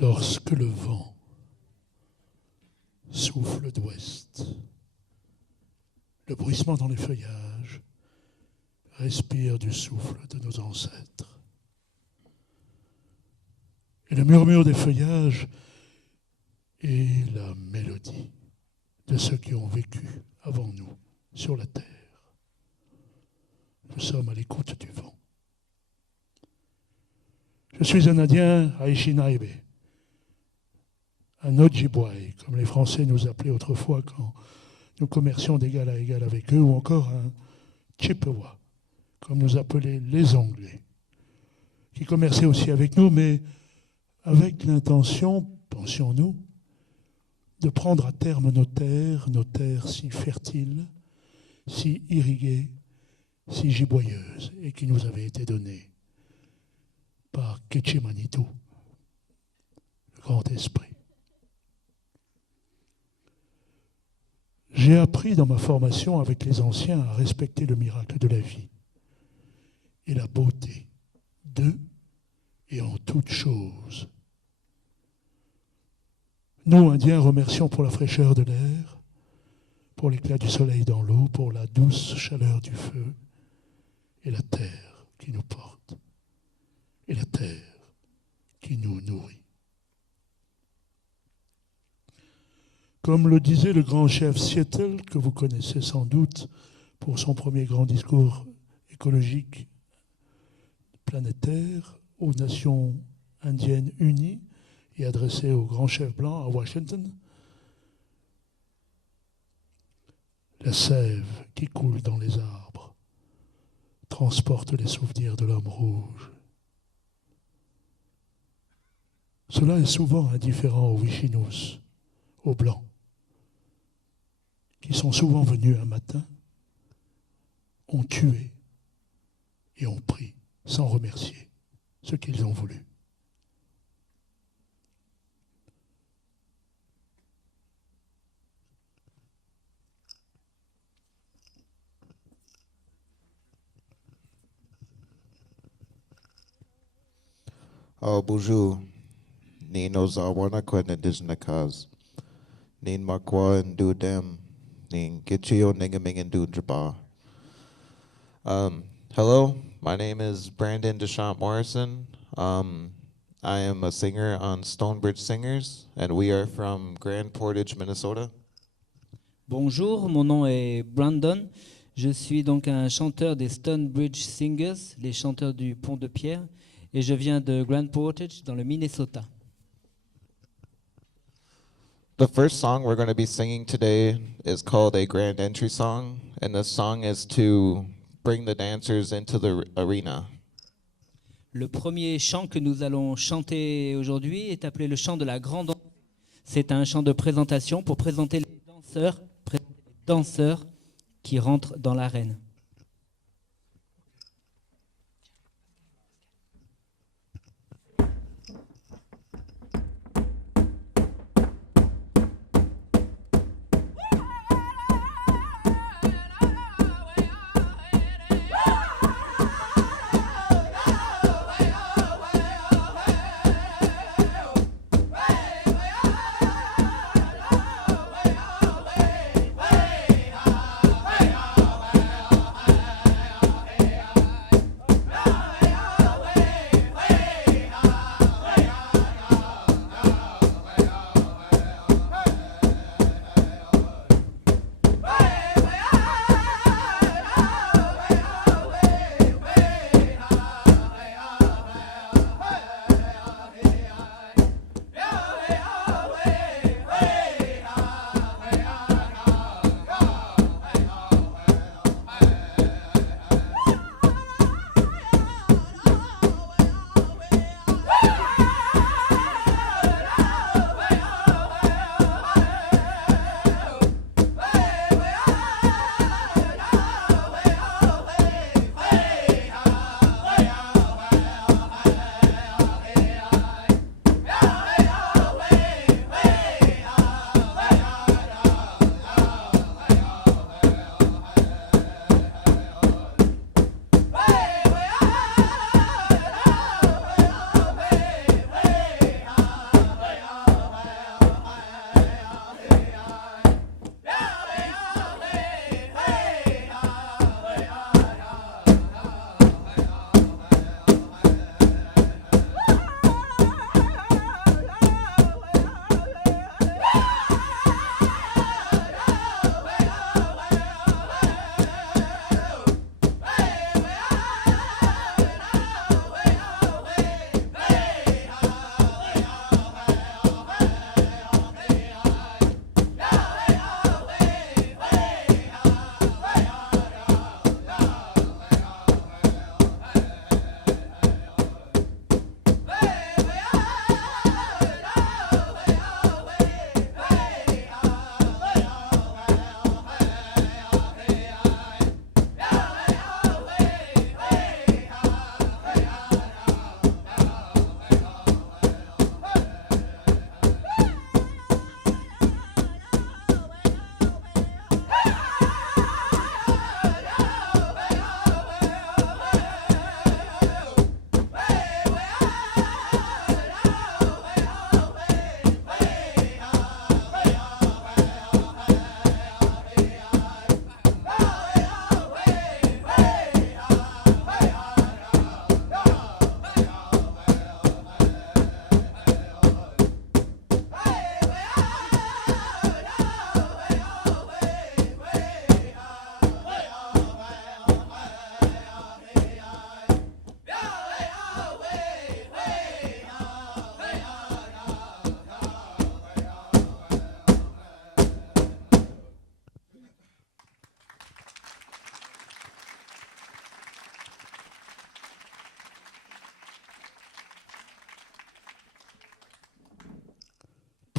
lorsque le vent souffle d'ouest. Le bruissement dans les feuillages respire du souffle de nos ancêtres. Et le murmure des feuillages est la mélodie de ceux qui ont vécu avant nous sur la terre. Nous sommes à l'écoute du vent. Je suis un Indien Aishinaebe, un Ojibway, comme les Français nous appelaient autrefois quand nous commercions d'égal à égal avec eux, ou encore un Chippewa, comme nous appelaient les Anglais, qui commerçaient aussi avec nous, mais avec l'intention, pensions-nous, de prendre à terme nos terres si fertiles, si irriguées, si giboyeuses, et qui nous avaient été données par Ketchemanitou, le grand esprit. J'ai appris dans ma formation avec les anciens à respecter le miracle de la vie et la beauté d'eux et en toutes choses. Nous, Indiens, remercions pour la fraîcheur de l'air, pour l'éclat du soleil dans l'eau, pour la douce chaleur du feu et la terre qui nous porte et la terre qui nous nourrit. Comme le disait le grand chef Seattle, que vous connaissez sans doute pour son premier grand discours écologique planétaire aux Nations indiennes unies et adressé au grand chef blanc à Washington, la sève qui coule dans les arbres transporte les souvenirs de l'homme rouge. Cela est souvent indifférent aux Wishinous, aux Blancs, qui sont souvent venus un matin, ont tué et ont pris, sans remercier, ce qu'ils ont voulu. Oh, bonjour. Ni nos awana kwen indigenous cause. Nin makwa and do dem. Nin gitchio ningaming and do jaba. Hello, my name is Brandon Deschamps Morrison. I am a singer on Stonebridge Singers, and we are from Grand Portage, Minnesota. Bonjour, mon nom est Brandon. Je suis donc un chanteur des Stonebridge Singers, les chanteurs du Pont de Pierre, et je viens de Grand Portage, dans le Minnesota. The first song we're going to be singing today is called a Grand Entry Song, and the song is to bring the dancers into the arena. Le premier chant que nous allons chanter aujourd'hui est appelé le chant de la grande entrée. C'est un chant de présentation pour présenter les danseurs qui rentrent dans l'arène. Hey!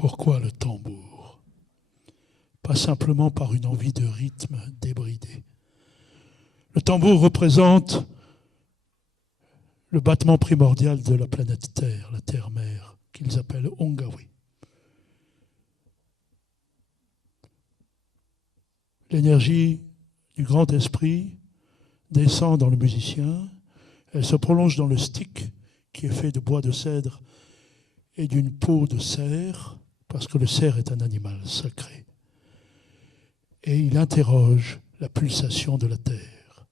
Pourquoi le tambour? Pas simplement par une envie de rythme débridé. Le tambour représente le battement primordial de la planète Terre, la Terre-Mère, qu'ils appellent Ongawi. L'énergie du grand esprit descend dans le musicien, elle se prolonge dans le stick qui est fait de bois de cèdre et d'une peau de cerf, parce que le cerf est un animal sacré. Et il interroge la pulsation de la terre.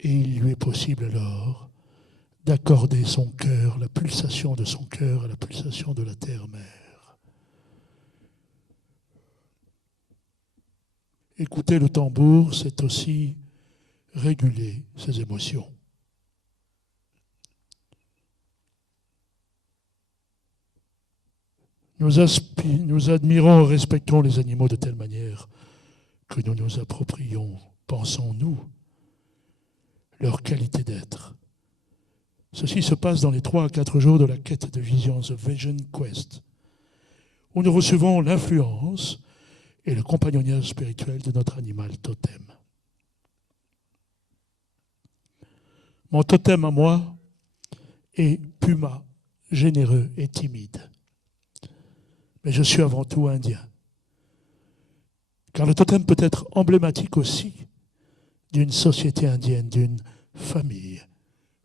Et il lui est possible alors d'accorder son cœur, la pulsation de son cœur à la pulsation de la terre-mère. Écouter le tambour, c'est aussi réguler ses émotions. Nous admirons et respectons les animaux de telle manière que nous nous approprions, pensons-nous, leur qualité d'être. Ceci se passe dans les 3 à 4 jours de la quête de vision, The Vision Quest, où nous recevons l'influence et le compagnonnage spirituel de notre animal totem. Mon totem à moi est puma, généreux et timide. Mais je suis avant tout indien. Car le totem peut être emblématique aussi d'une société indienne, d'une famille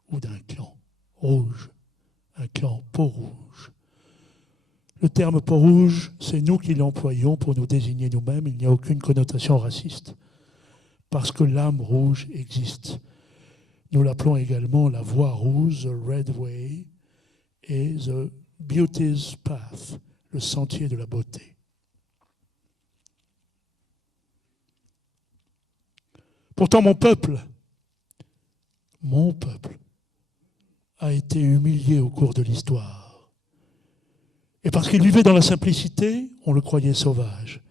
ou d'un clan rouge, un clan peau rouge. Le terme peau rouge, c'est nous qui l'employons pour nous désigner nous-mêmes. Il n'y a aucune connotation raciste parce que l'âme rouge existe. Nous l'appelons également la voie rouge, the red way, et the beauty's path, le sentier de la beauté. Pourtant, mon peuple a été humilié au cours de l'histoire. Et parce qu'il vivait dans la simplicité, on le croyait sauvage.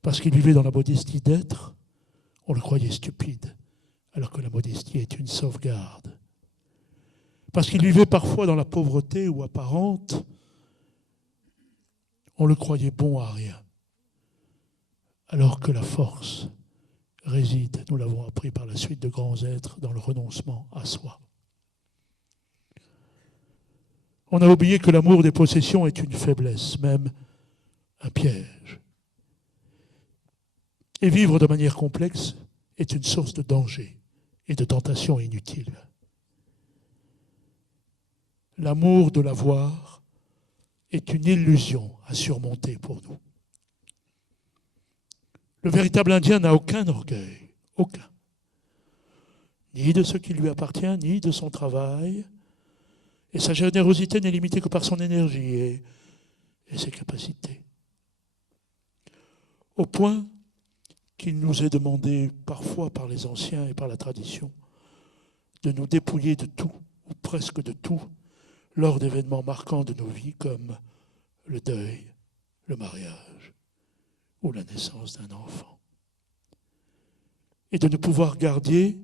Parce qu'il vivait dans la modestie d'être, on le croyait stupide, alors que la modestie est une sauvegarde. Parce qu'il vivait parfois dans la pauvreté ou apparente, on le croyait bon à rien. Alors que la force réside, nous l'avons appris par la suite de grands êtres, dans le renoncement à soi. On a oublié que l'amour des possessions est une faiblesse, même un piège. Et vivre de manière complexe est une source de danger et de tentation inutile. L'amour de l'avoir est une illusion à surmonter pour nous. Le véritable Indien n'a aucun orgueil, aucun. Ni de ce qui lui appartient, ni de son travail. Et sa générosité n'est limitée que par son énergie et ses capacités. Au point qu'il nous est demandé parfois par les anciens et par la tradition de nous dépouiller de tout, ou presque de tout, lors d'événements marquants de nos vies comme le deuil, le mariage ou la naissance d'un enfant. Et de ne pouvoir garder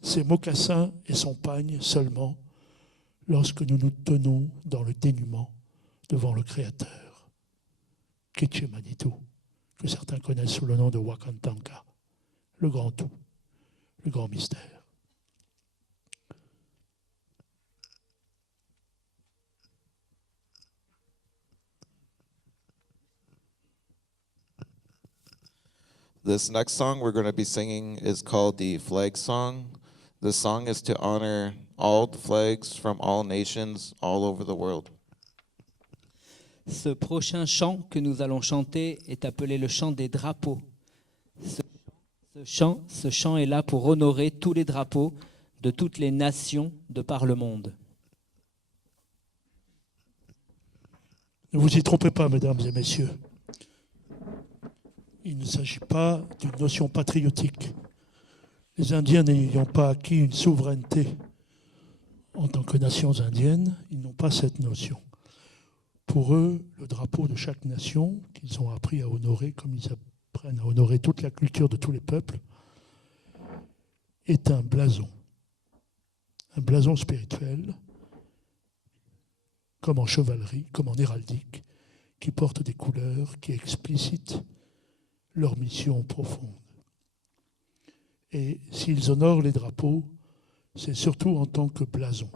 ses mocassins et son pagne seulement lorsque nous nous tenons dans le dénuement devant le Créateur. Kitche Manitou, que certains connaissent sous le nom de Wakantanka, le grand tout, le grand mystère. This next song we're going to be singing is called the Flag Song. This song is to honor all the flags from all nations all over the world. Ce prochain chant que nous allons chanter est appelé le chant des drapeaux. Ce chant est là pour honorer tous les drapeaux de toutes les nations de par le monde. Ne vous y trompez pas, mesdames et messieurs. Il ne s'agit pas d'une notion patriotique. Les Indiens n'ayant pas acquis une souveraineté en tant que nations indiennes, ils n'ont pas cette notion. Pour eux, le drapeau de chaque nation, qu'ils ont appris à honorer, comme ils apprennent à honorer toute la culture de tous les peuples, est un blason spirituel, comme en chevalerie, comme en héraldique, qui portent des couleurs, qui explicitent leur mission profonde. Et s'ils honorent les drapeaux, c'est surtout en tant que blason.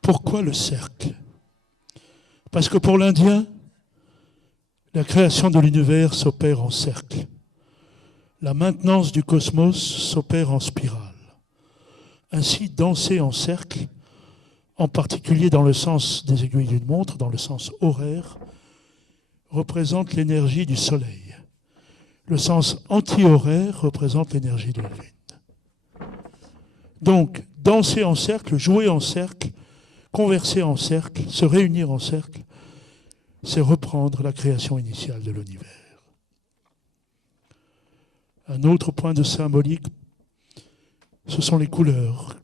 Pourquoi le cercle? Parce que pour l'Indien, la création de l'univers s'opère en cercle. La maintenance du cosmos s'opère en spirale. Ainsi, danser en cercle, en particulier dans le sens des aiguilles d'une montre, dans le sens horaire, représente l'énergie du soleil. Le sens anti-horaire représente l'énergie de la lune. Donc, danser en cercle, jouer en cercle, converser en cercle, se réunir en cercle, c'est reprendre la création initiale de l'univers. Un autre point de symbolique, ce sont les couleurs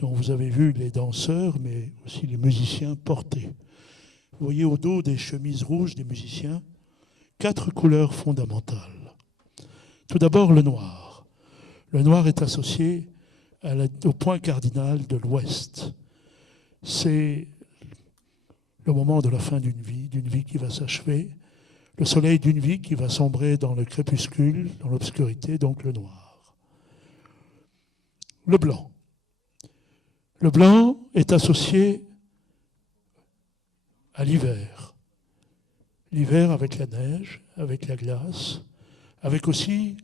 dont vous avez vu les danseurs, mais aussi les musiciens porter. Vous voyez au dos des chemises rouges des musiciens, 4 couleurs fondamentales. Tout d'abord, le noir. Le noir est associé au point cardinal de l'Ouest. C'est le moment de la fin d'une vie qui va s'achever, le soleil d'une vie qui va sombrer dans le crépuscule, dans l'obscurité, donc le noir. Le blanc. Le blanc est associé à l'hiver. L'hiver avec la neige, avec la glace, avec aussi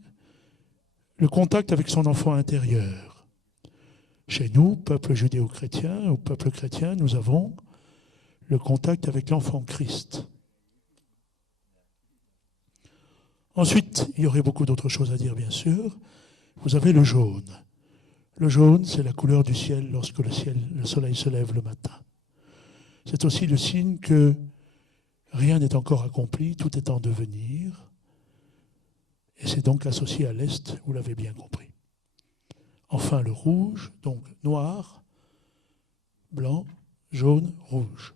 le contact avec son enfant intérieur. Chez nous, peuple judéo-chrétien ou peuple chrétien, nous avons le contact avec l'enfant Christ. Ensuite, il y aurait beaucoup d'autres choses à dire, bien sûr. Vous avez le jaune. Le jaune, c'est la couleur du ciel lorsque le soleil se lève le matin. C'est aussi le signe que rien n'est encore accompli, tout est en devenir. Et c'est donc associé à l'Est, vous l'avez bien compris. Enfin, le rouge, donc noir, blanc, jaune, rouge.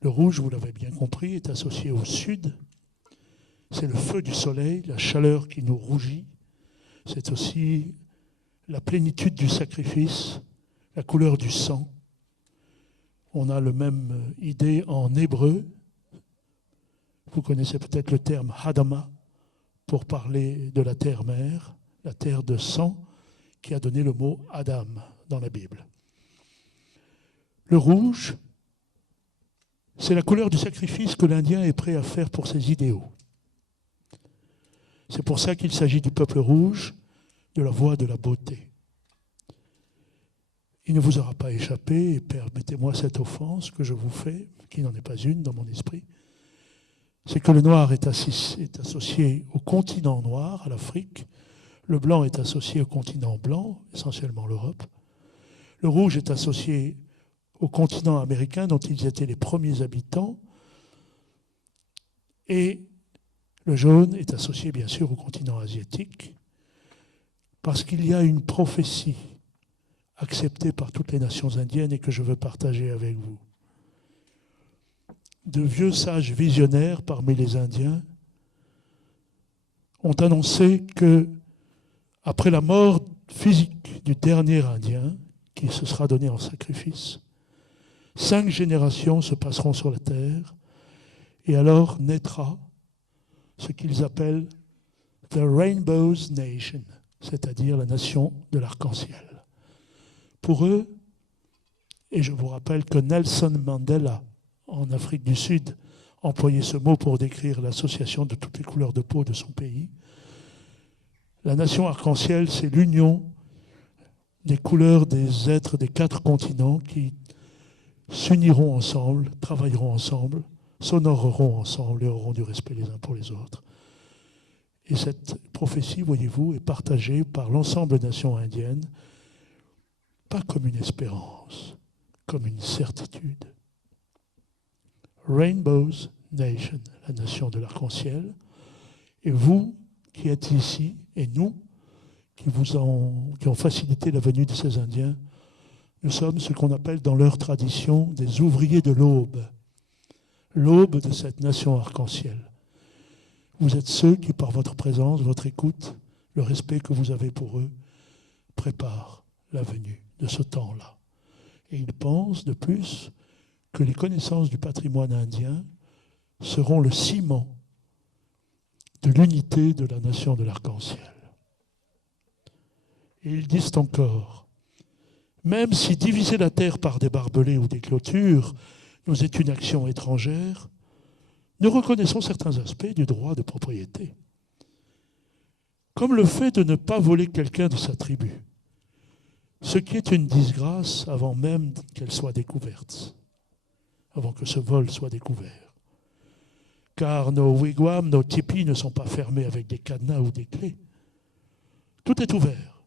Le rouge, vous l'avez bien compris, est associé au sud. C'est le feu du soleil, la chaleur qui nous rougit. C'est aussi la plénitude du sacrifice, la couleur du sang. On a la même idée en hébreu. Vous connaissez peut-être le terme Hadama pour parler de la terre-mère, la terre de sang qui a donné le mot Adam dans la Bible. Le rouge, c'est la couleur du sacrifice que l'Indien est prêt à faire pour ses idéaux. C'est pour ça qu'il s'agit du peuple rouge, de la voie de la beauté. Il ne vous aura pas échappé, et permettez-moi cette offense que je vous fais, qui n'en est pas une dans mon esprit, c'est que le noir est associé au continent noir, à l'Afrique, le blanc est associé au continent blanc, essentiellement l'Europe, le rouge est associé au continent américain dont ils étaient les premiers habitants, et le jaune est associé bien sûr au continent asiatique, parce qu'il y a une prophétie acceptée par toutes les nations indiennes et que je veux partager avec vous. De vieux sages visionnaires parmi les Indiens ont annoncé que, après la mort physique du dernier Indien, qui se sera donné en sacrifice, 5 générations se passeront sur la terre, et alors naîtra ce qu'ils appellent The Rainbow's Nation, c'est-à-dire la nation de l'arc-en-ciel. Pour eux, et je vous rappelle que Nelson Mandela, en Afrique du Sud, employait ce mot pour décrire l'association de toutes les couleurs de peau de son pays, la nation arc-en-ciel, c'est l'union des couleurs des êtres des 4 continents qui s'uniront ensemble, travailleront ensemble, s'honoreront ensemble et auront du respect les uns pour les autres. Et cette prophétie, voyez-vous, est partagée par l'ensemble des nations indiennes, pas comme une espérance, comme une certitude. Rainbow's Nation, la nation de l'arc-en-ciel, et vous qui êtes ici, et nous qui ont facilité la venue de ces Indiens, nous sommes ce qu'on appelle dans leur tradition des ouvriers de l'aube, l'aube de cette nation arc-en-ciel. Vous êtes ceux qui, par votre présence, votre écoute, le respect que vous avez pour eux, préparent la venue de ce temps-là. Et ils pensent de plus que les connaissances du patrimoine indien seront le ciment de l'unité de la nation de l'arc-en-ciel. Et ils disent encore, même si diviser la terre par des barbelés ou des clôtures nous est une action étrangère, nous reconnaissons certains aspects du droit de propriété, comme le fait de ne pas voler quelqu'un de sa tribu, ce qui est une disgrâce avant même qu'elle soit découverte, avant que ce vol soit découvert. Car nos wigwams, nos tipis ne sont pas fermés avec des cadenas ou des clés. Tout est ouvert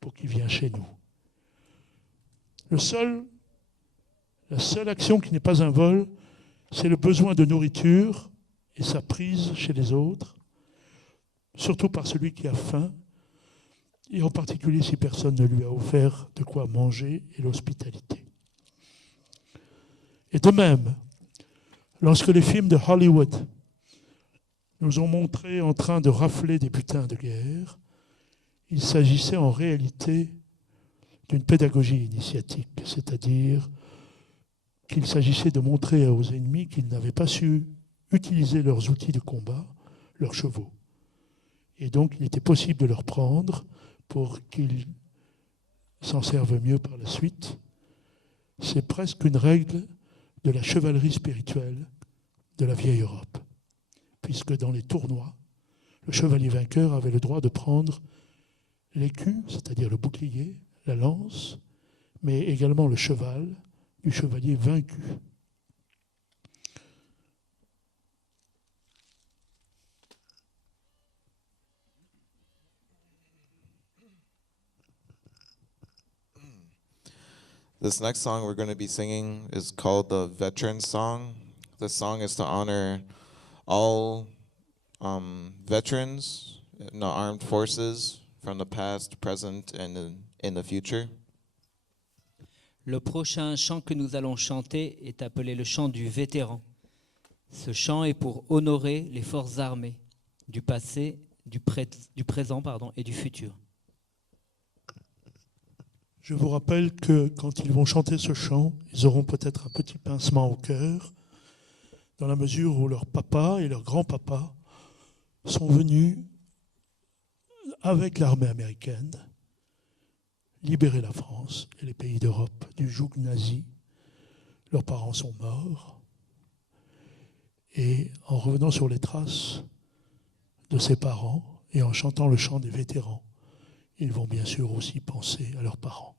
pour qui vient chez nous. La seule action qui n'est pas un vol, c'est le besoin de nourriture et sa prise chez les autres, surtout par celui qui a faim, et en particulier si personne ne lui a offert de quoi manger et l'hospitalité. Et de même, lorsque les films de Hollywood nous ont montré en train de rafler des butins de guerre, il s'agissait en réalité d'une pédagogie initiatique, c'est-à-dire qu'il s'agissait de montrer aux ennemis qu'ils n'avaient pas su utiliser leurs outils de combat, leurs chevaux. Et donc, il était possible de leur prendre pour qu'ils s'en servent mieux par la suite. C'est presque une règle de la chevalerie spirituelle de la vieille Europe, puisque dans les tournois, le chevalier vainqueur avait le droit de prendre l'écu, c'est-à-dire le bouclier, la lance, mais également le cheval du chevalier vaincu. This next song we're going to be singing is called the Veteran Song. This song is to honor all veterans in the armed forces from the past, present, and in the future. Le prochain chant que nous allons chanter est appelé le chant du vétéran. Ce chant est pour honorer les forces armées du passé, du présent et du futur. Je vous rappelle que quand ils vont chanter ce chant, ils auront peut-être un petit pincement au cœur, dans la mesure où leur papa et leur grand-papa sont venus avec l'armée américaine libérer la France et les pays d'Europe du joug nazi. Leurs parents sont morts. Et en revenant sur les traces de ses parents et en chantant le chant des vétérans, ils vont bien sûr aussi penser à leurs parents.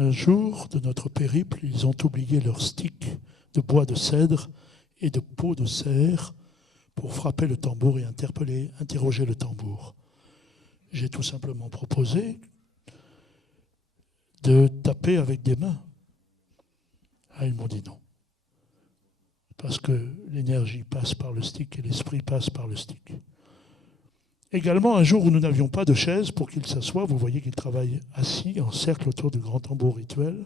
Un jour de notre périple, ils ont oublié leurs sticks de bois de cèdre et de peau de cerf pour frapper le tambour et interroger le tambour. J'ai tout simplement proposé de taper avec des mains. Ah, ils m'ont dit non. Parce que l'énergie passe par le stick et l'esprit passe par le stick. Également, un jour où nous n'avions pas de chaise pour qu'ils s'assoient, vous voyez qu'ils travaillent assis en cercle autour du grand tambour rituel.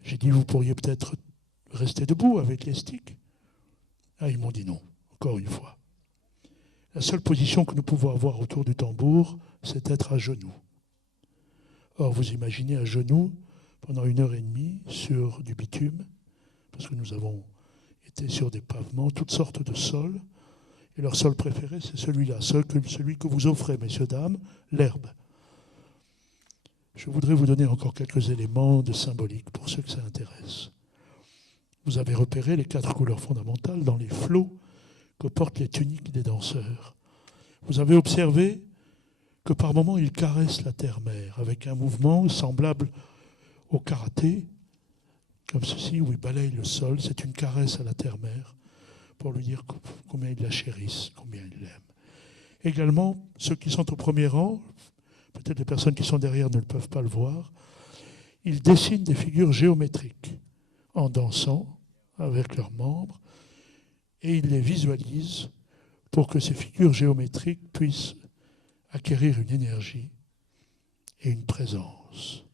J'ai dit, vous pourriez peut-être rester debout avec les sticks. Ah, ils m'ont dit non, encore une fois. La seule position que nous pouvons avoir autour du tambour, c'est être à genoux. Or, vous imaginez à genoux pendant 1h30 sur du bitume, parce que nous avons été sur des pavements, toutes sortes de sols. Et leur sol préféré, c'est celui-là, celui que vous offrez, messieurs, dames, l'herbe. Je voudrais vous donner encore quelques éléments de symbolique pour ceux que ça intéresse. Vous avez repéré les 4 couleurs fondamentales dans les flots que portent les tuniques des danseurs. Vous avez observé que par moments, ils caressent la terre-mère avec un mouvement semblable au karaté, comme ceci, où ils balayent le sol. C'est une caresse à la terre-mère pour lui dire combien ils la chérissent, combien ils l'aiment. Également, ceux qui sont au premier rang, peut-être les personnes qui sont derrière ne peuvent pas le voir, ils dessinent des figures géométriques en dansant avec leurs membres et ils les visualisent pour que ces figures géométriques puissent acquérir une énergie et une présence.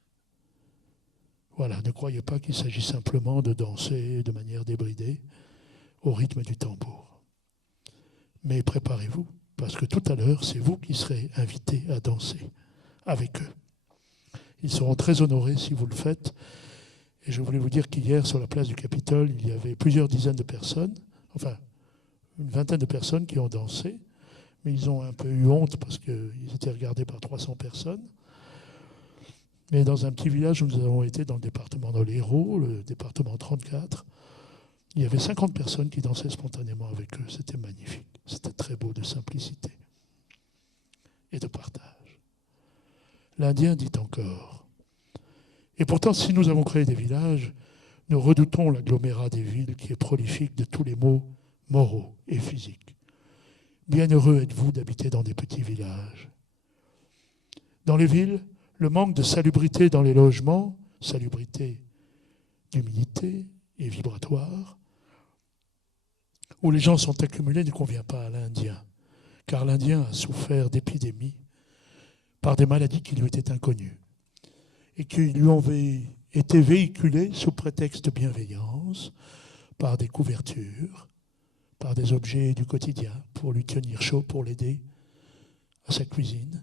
Voilà, ne croyez pas qu'il s'agit simplement de danser de manière débridée au rythme du tambour. Mais préparez-vous, parce que tout à l'heure, c'est vous qui serez invités à danser avec eux. Ils seront très honorés si vous le faites. Et je voulais vous dire qu'hier, sur la place du Capitole, il y avait plusieurs dizaines de personnes, enfin, une vingtaine de personnes qui ont dansé, mais ils ont un peu eu honte parce qu'ils étaient regardés par 300 personnes. Mais dans un petit village où nous avons été dans le département de l'Hérault, le département 34, il y avait 50 personnes qui dansaient spontanément avec eux. C'était magnifique. C'était très beau de simplicité et de partage. L'Indien dit encore, et pourtant, si nous avons créé des villages, nous redoutons l'agglomérat des villes qui est prolifique de tous les maux moraux et physiques. Bienheureux êtes-vous d'habiter dans des petits villages. Dans les villes, le manque de salubrité dans les logements, salubrité d'humidité et vibratoire, où les gens sont accumulés ne convient pas à l'Indien, car l'Indien a souffert d'épidémies par des maladies qui lui étaient inconnues et qui lui ont été véhiculées sous prétexte de bienveillance par des couvertures, par des objets du quotidien pour lui tenir chaud, pour l'aider à sa cuisine.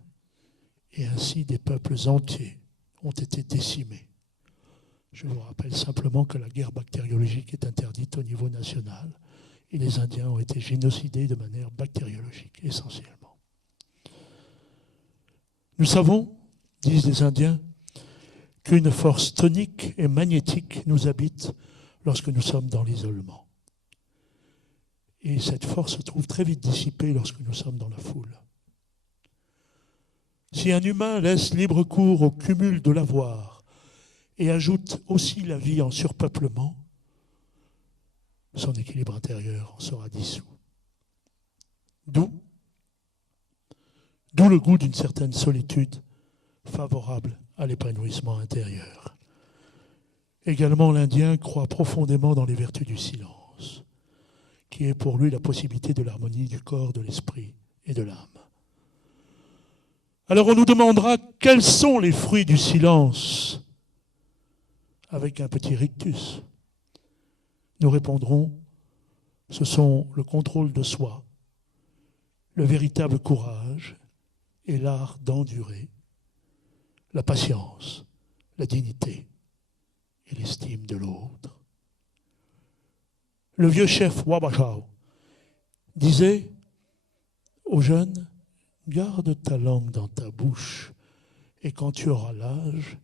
Et ainsi, des peuples entiers ont été décimés. Je vous rappelle simplement que la guerre bactériologique est interdite au niveau national et les Indiens ont été génocidés de manière bactériologique, essentiellement. Nous savons, disent les Indiens, qu'une force tonique et magnétique nous habite lorsque nous sommes dans l'isolement. Et cette force se trouve très vite dissipée lorsque nous sommes dans la foule. Si un humain laisse libre cours au cumul de l'avoir et ajoute aussi la vie en surpeuplement, son équilibre intérieur en sera dissous. D'où le goût d'une certaine solitude favorable à l'épanouissement intérieur. Également, l'Indien croit profondément dans les vertus du silence, qui est pour lui la possibilité de l'harmonie du corps, de l'esprit et de l'âme. Alors on nous demandera quels sont les fruits du silence, avec un petit rictus. Nous répondrons, ce sont le contrôle de soi, le véritable courage et l'art d'endurer, la patience, la dignité et l'estime de l'autre. Le vieux chef Wabachao disait aux jeunes, garde ta langue dans ta bouche et quand tu auras l'âge,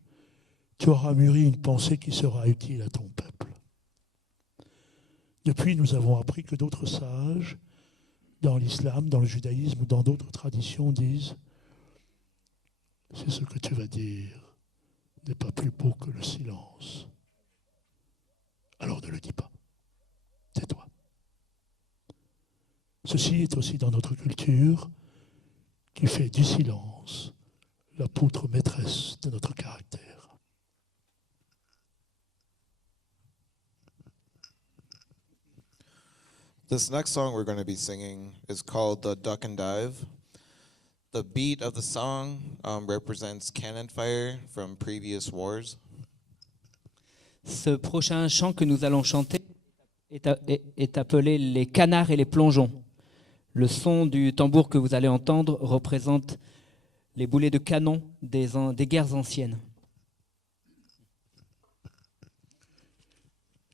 tu auras mûri une pensée qui sera utile à ton peuple. Depuis, nous avons appris que d'autres sages, dans l'islam, dans le judaïsme ou dans d'autres traditions, disent « c'est ce que tu vas dire n'est pas plus beau que le silence. Alors ne le dis pas. Tais-toi. Ceci est aussi dans notre culture qui fait du silence la poutre maîtresse de notre caractère. This next song we're going to be singing is called the Duck and Dive. The beat of the song represents cannon fire from previous wars. Ce prochain chant que nous allons chanter est appelé les canards et les plongeons. Le son du tambour que vous allez entendre représente les boulets de canon des guerres anciennes.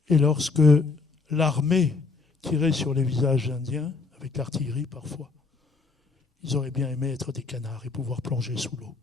Et lorsque l'armée tirait sur les visages indiens, avec l'artillerie parfois, ils auraient bien aimé être des canards et pouvoir plonger sous l'eau.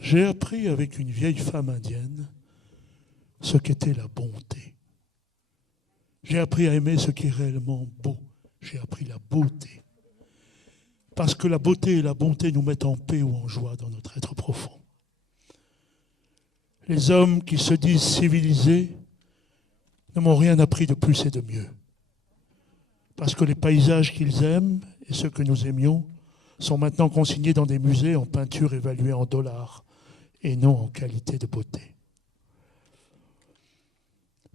J'ai appris avec une vieille femme indienne ce qu'était la bonté. J'ai appris à aimer ce qui est réellement beau. J'ai appris la beauté. Parce que la beauté et la bonté nous mettent en paix ou en joie dans notre être profond. Les hommes qui se disent civilisés ne m'ont rien appris de plus et de mieux. Parce que les paysages qu'ils aiment et ceux que nous aimions sont maintenant consignés dans des musées en peinture évaluée en dollars et non en qualité de beauté.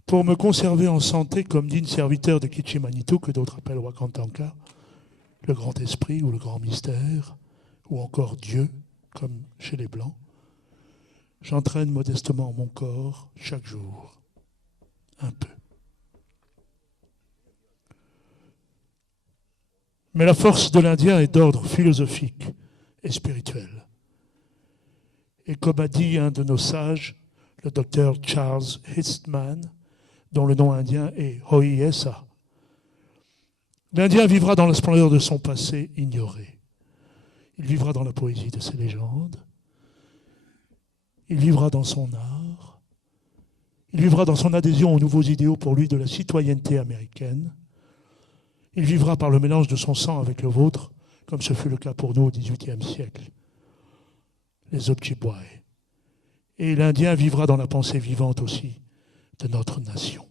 Pour me conserver en santé comme digne serviteur de Kichimanitu, que d'autres appellent Wakantanka, le grand esprit ou le grand mystère, ou encore Dieu, comme chez les Blancs, j'entraîne modestement mon corps chaque jour, un peu. Mais la force de l'Indien est d'ordre philosophique et spirituel. Et comme a dit un de nos sages, le docteur Charles Histman, dont le nom indien est Hoyesa, l'Indien vivra dans la splendeur de son passé ignoré. Il vivra dans la poésie de ses légendes. Il vivra dans son art. Il vivra dans son adhésion aux nouveaux idéaux pour lui de la citoyenneté américaine. Il vivra par le mélange de son sang avec le vôtre, comme ce fut le cas pour nous au XVIIIe siècle, les Ojibway. Et l'Indien vivra dans la pensée vivante aussi de notre nation.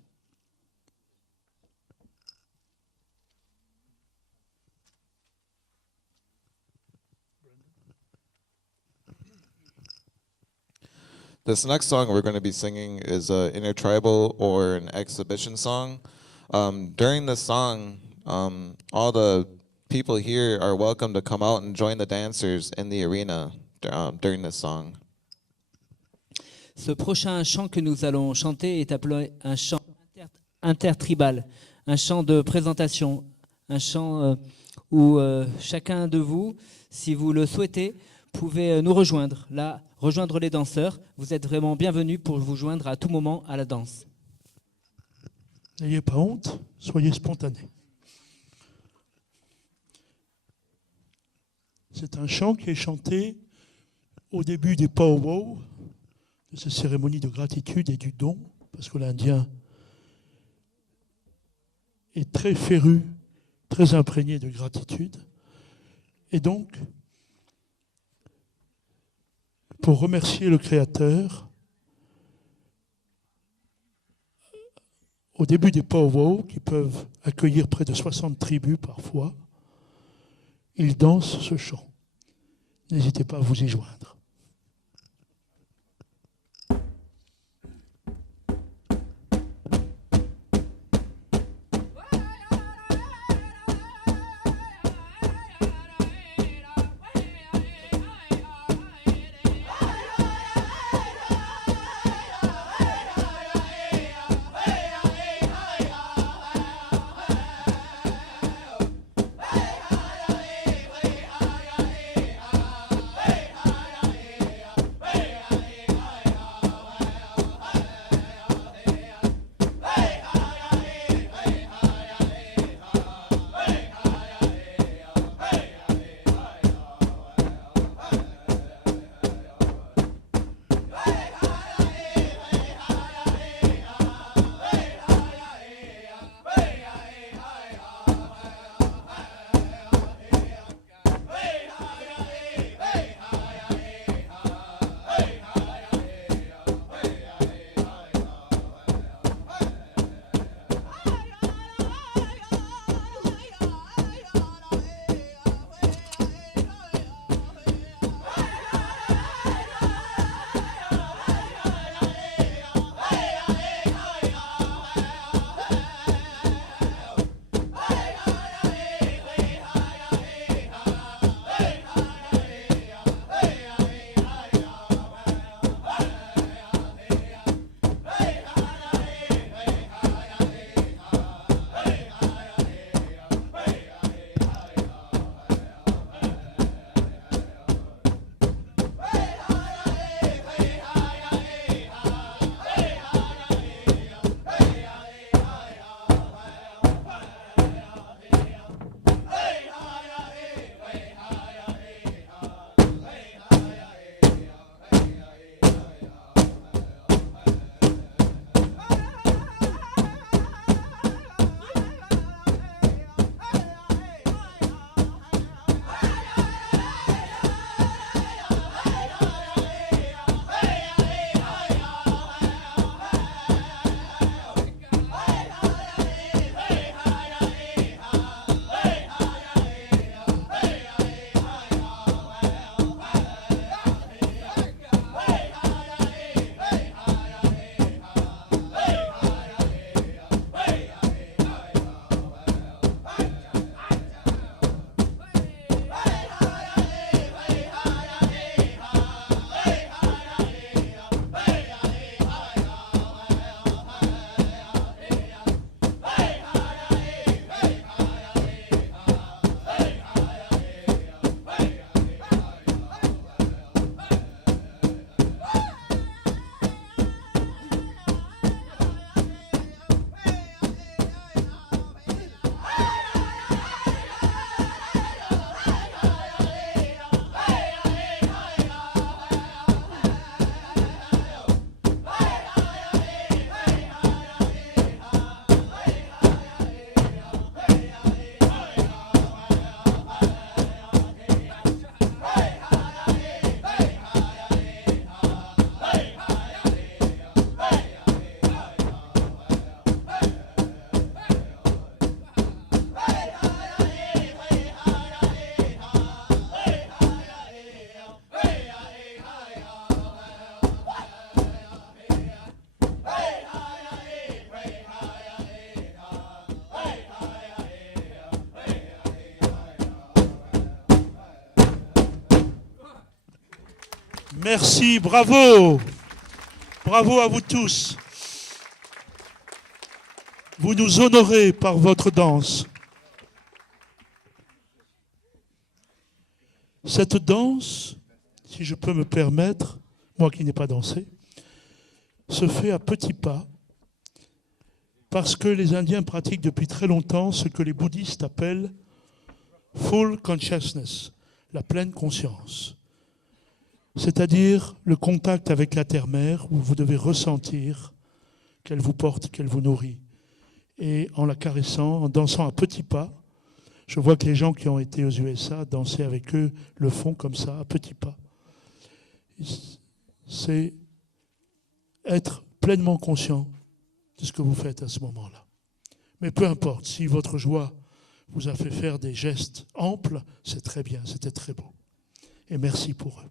This next song we're going to be singing is an intertribal or an exhibition song. During this song, all the people here are welcome to come out and join the dancers in the arena during this song. Ce prochain chant que nous allons chanter est appelé un chant intertribal, un chant de présentation, un chant où chacun de vous, si vous le souhaitez, pouvez nous rejoindre. Là, rejoindre les danseurs. Vous êtes vraiment bienvenus pour vous joindre à tout moment à la danse. N'ayez pas honte, soyez spontanés. C'est un chant qui est chanté au début des powwow, de ces cérémonies de gratitude et du don, parce que l'Indien est très féru, très imprégné de gratitude. Et donc, pour remercier le Créateur, au début des powwow, qui peuvent accueillir près de 60 tribus parfois, ils dansent ce chant. N'hésitez pas à vous y joindre. Merci, bravo. Bravo à vous tous. Vous nous honorez par votre danse. Cette danse, si je peux me permettre, moi qui n'ai pas dansé, se fait à petits pas parce que les Indiens pratiquent depuis très longtemps ce que les bouddhistes appellent full consciousness, la pleine conscience. C'est-à-dire le contact avec la terre-mère où vous devez ressentir qu'elle vous porte, qu'elle vous nourrit. Et en la caressant, en dansant à petits pas, je vois que les gens qui ont été aux USA danser avec eux le font comme ça, à petits pas. C'est être pleinement conscient de ce que vous faites à ce moment-là. Mais peu importe, si votre joie vous a fait faire des gestes amples, c'est très bien, c'était très beau. Et merci pour eux.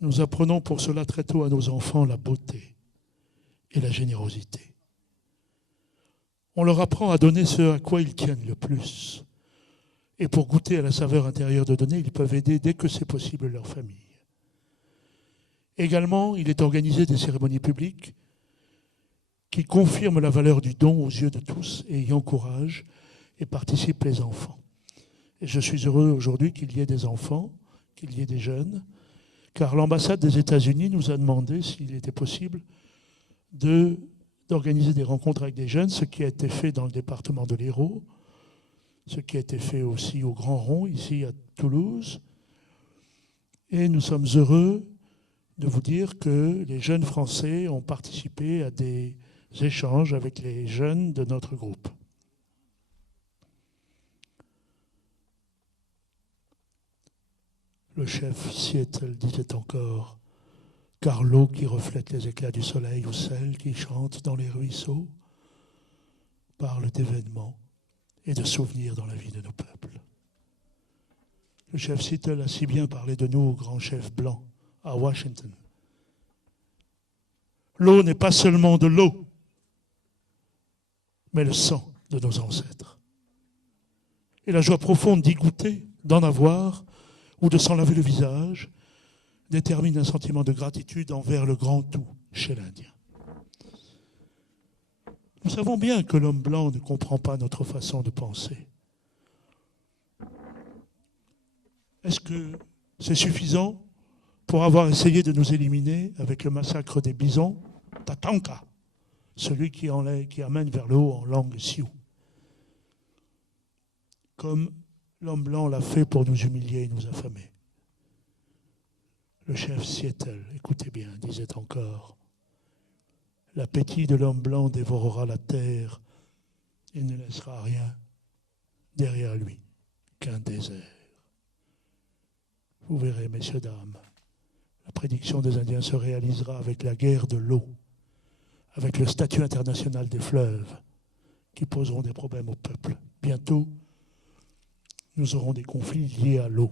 Nous apprenons pour cela très tôt à nos enfants la beauté et la générosité. On leur apprend à donner ce à quoi ils tiennent le plus. Et pour goûter à la saveur intérieure de donner, ils peuvent aider dès que c'est possible leur famille. Également, il est organisé des cérémonies publiques qui confirment la valeur du don aux yeux de tous et y encouragent et participent les enfants. Et je suis heureux aujourd'hui qu'il y ait des enfants, qu'il y ait des jeunes, car l'ambassade des États-Unis nous a demandé s'il était possible d'organiser des rencontres avec des jeunes, ce qui a été fait dans le département de l'Hérault, ce qui a été fait aussi au Grand Rond, ici à Toulouse. Et nous sommes heureux de vous dire que les jeunes Français ont participé à des échanges avec les jeunes de notre groupe. Le chef Seattle disait encore « Car l'eau qui reflète les éclats du soleil ou celle qui chante dans les ruisseaux parle d'événements et de souvenirs dans la vie de nos peuples. » Le chef Seattle a si bien parlé de nous au grand chef blanc à Washington. L'eau n'est pas seulement de l'eau, mais le sang de nos ancêtres. Et la joie profonde d'y goûter, d'en avoir, ou de s'en laver le visage, détermine un sentiment de gratitude envers le grand tout chez l'Indien. Nous savons bien que l'homme blanc ne comprend pas notre façon de penser. Est-ce que c'est suffisant pour avoir essayé de nous éliminer avec le massacre des bisons, Tatanka, celui qui amène vers le haut en langue sioux, comme l'homme blanc l'a fait pour nous humilier et nous affamer. Le chef Seattle, écoutez bien, disait encore « L'appétit de l'homme blanc dévorera la terre et ne laissera rien derrière lui qu'un désert. » Vous verrez, messieurs, dames, la prédiction des Indiens se réalisera avec la guerre de l'eau, avec le statut international des fleuves qui poseront des problèmes au peuple. Bientôt, nous aurons des conflits liés à l'eau.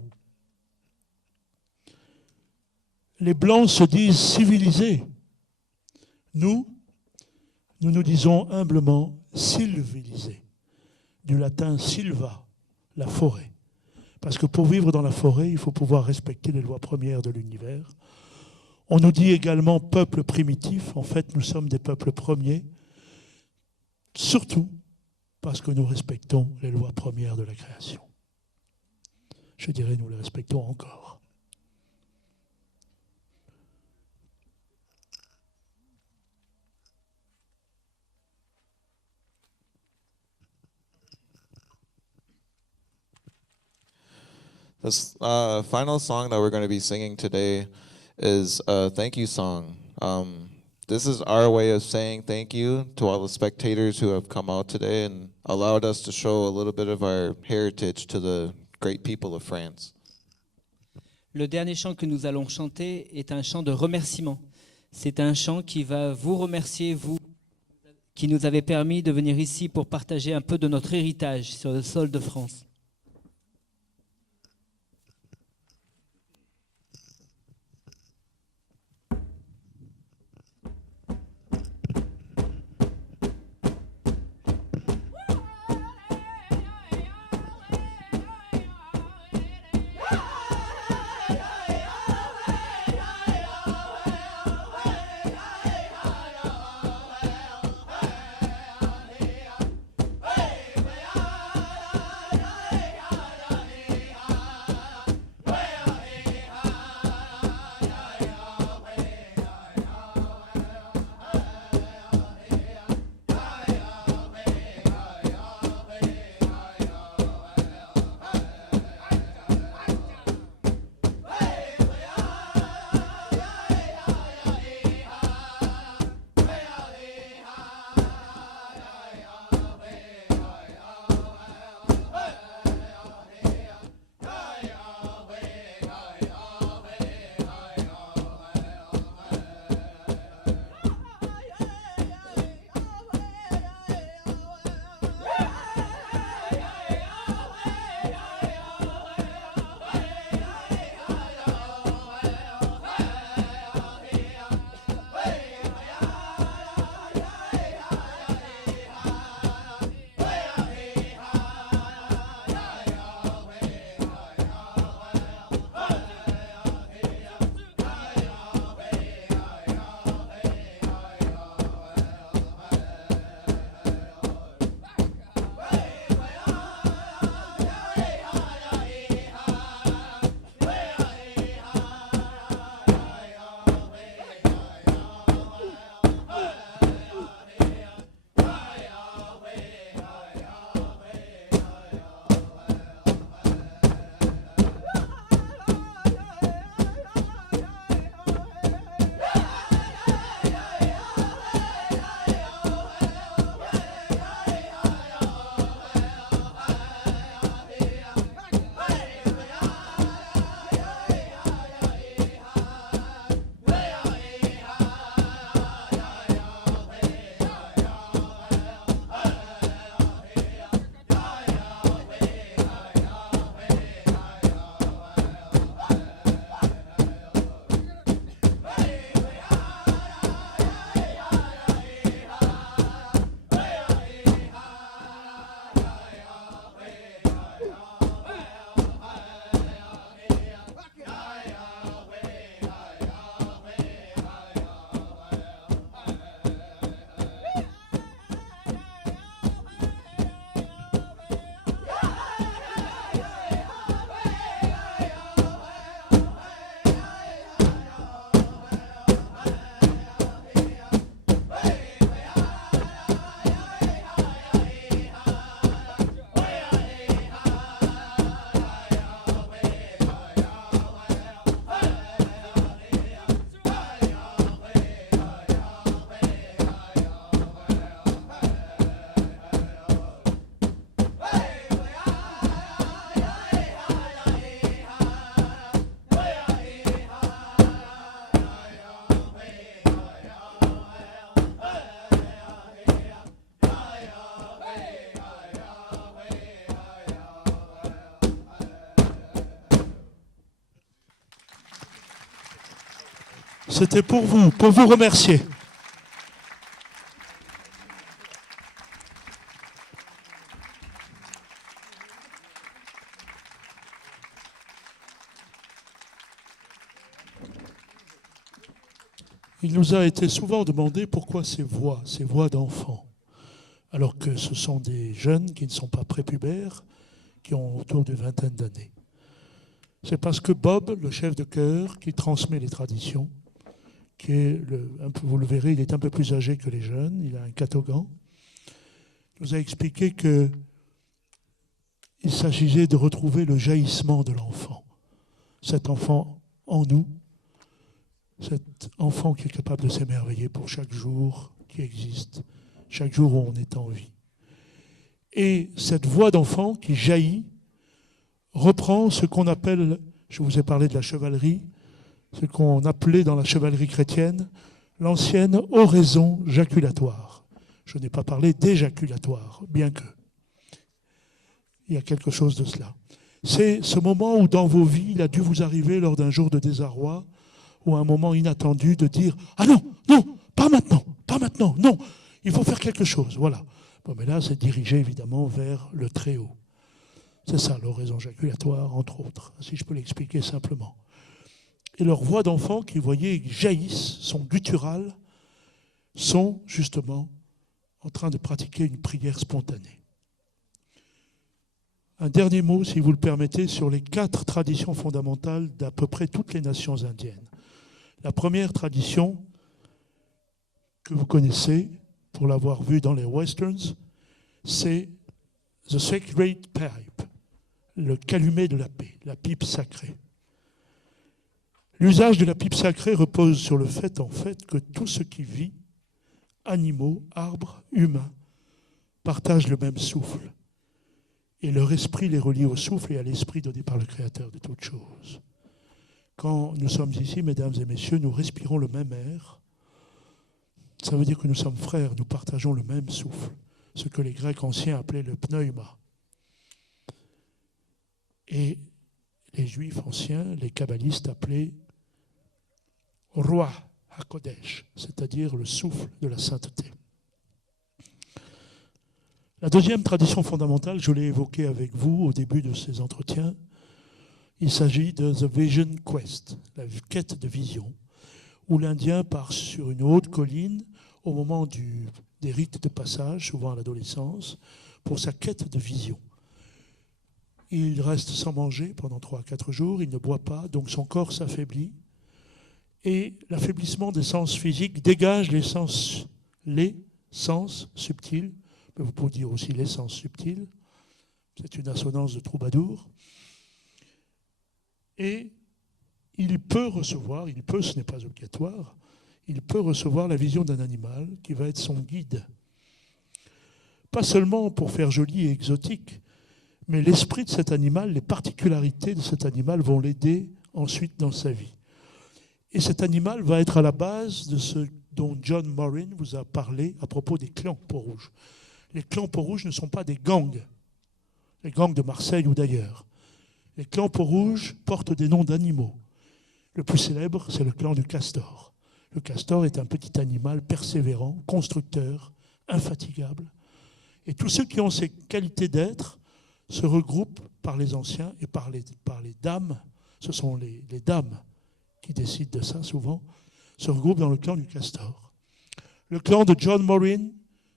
Les Blancs se disent civilisés. Nous disons humblement civilisés, du latin silva, la forêt. Parce que pour vivre dans la forêt, il faut pouvoir respecter les lois premières de l'univers. On nous dit également peuple primitif. En fait, nous sommes des peuples premiers, surtout parce que nous respectons les lois premières de la création. Je dirais, nous les respectons encore. This final song that we're going to be singing today is a thank you song. This is our way of saying thank you to all the spectators who have come out today and allowed us to show a little bit of our heritage to the great people of France. Le dernier chant que nous allons chanter est un chant de remerciement. C'est un chant qui va vous remercier, vous, qui nous avez permis de venir ici pour partager un peu de notre héritage sur le sol de France. C'était pour vous remercier. Il nous a été souvent demandé pourquoi ces voix d'enfants, alors que ce sont des jeunes qui ne sont pas prépubères, qui ont autour d'une vingtaine d'années. C'est parce que Bob, le chef de chœur, qui transmet les traditions, qui est, vous le verrez, il est un peu plus âgé que les jeunes, il a un catogan, nous a expliqué qu'il s'agissait de retrouver le jaillissement de l'enfant. Cet enfant en nous, cet enfant qui est capable de s'émerveiller pour chaque jour qui existe, chaque jour où on est en vie. Et cette voix d'enfant qui jaillit reprend ce qu'on appelle, je vous ai parlé de la chevalerie, ce qu'on appelait dans la chevalerie chrétienne l'ancienne oraison jaculatoire. Je n'ai pas parlé d'éjaculatoire, bien que. Il y a quelque chose de cela. C'est ce moment où dans vos vies, il a dû vous arriver lors d'un jour de désarroi ou un moment inattendu de dire « Ah non, non, pas maintenant, non, il faut faire quelque chose. » Voilà. Bon, mais là, c'est dirigé évidemment vers le Très-Haut. C'est ça, l'oraison jaculatoire, entre autres, si je peux l'expliquer simplement. Et leurs voix d'enfants qui, vous voyez, jaillissent, sont gutturales, sont justement en train de pratiquer une prière spontanée. Un dernier mot, si vous le permettez, sur les 4 traditions fondamentales d'à peu près toutes les nations indiennes. La première tradition que vous connaissez, pour l'avoir vue dans les westerns, c'est The Sacred Pipe, le calumet de la paix, la pipe sacrée. L'usage de la pipe sacrée repose sur le fait, en fait, que tout ce qui vit, animaux, arbres, humains, partagent le même souffle. Et leur esprit les relie au souffle et à l'esprit donné par le Créateur de toutes choses. Quand nous sommes ici, mesdames et messieurs, nous respirons le même air. Ça veut dire que nous sommes frères, nous partageons le même souffle, ce que les Grecs anciens appelaient le pneuma. Et les Juifs anciens, les kabbalistes appelaient Roi HaKodesh, c'est-à-dire le souffle de la sainteté. La deuxième tradition fondamentale, je l'ai évoquée avec vous au début de ces entretiens, il s'agit de The Vision Quest, la quête de vision, où l'Indien part sur une haute colline au moment des rites de passage, souvent à l'adolescence, pour sa quête de vision. Il reste sans manger pendant 3 à 4 jours, il ne boit pas, donc son corps s'affaiblit. Et l'affaiblissement des sens physiques dégage les sens subtils, mais vous pouvez dire aussi les sens subtils, c'est une assonance de troubadour. Et il peut recevoir, ce n'est pas obligatoire, il peut recevoir la vision d'un animal qui va être son guide. Pas seulement pour faire joli et exotique, mais l'esprit de cet animal, les particularités de cet animal vont l'aider ensuite dans sa vie. Et cet animal va être à la base de ce dont John Morin vous a parlé à propos des clans peaux-rouges. Les clans peaux-rouges ne sont pas des gangs, les gangs de Marseille ou d'ailleurs. Les clans peaux-rouges portent des noms d'animaux. Le plus célèbre, c'est le clan du castor. Le castor est un petit animal persévérant, constructeur, infatigable. Et tous ceux qui ont ces qualités d'être se regroupent par les anciens et par les dames. Ce sont les dames qui décident de ça souvent, se regroupent dans le clan du castor. Le clan de John Morin,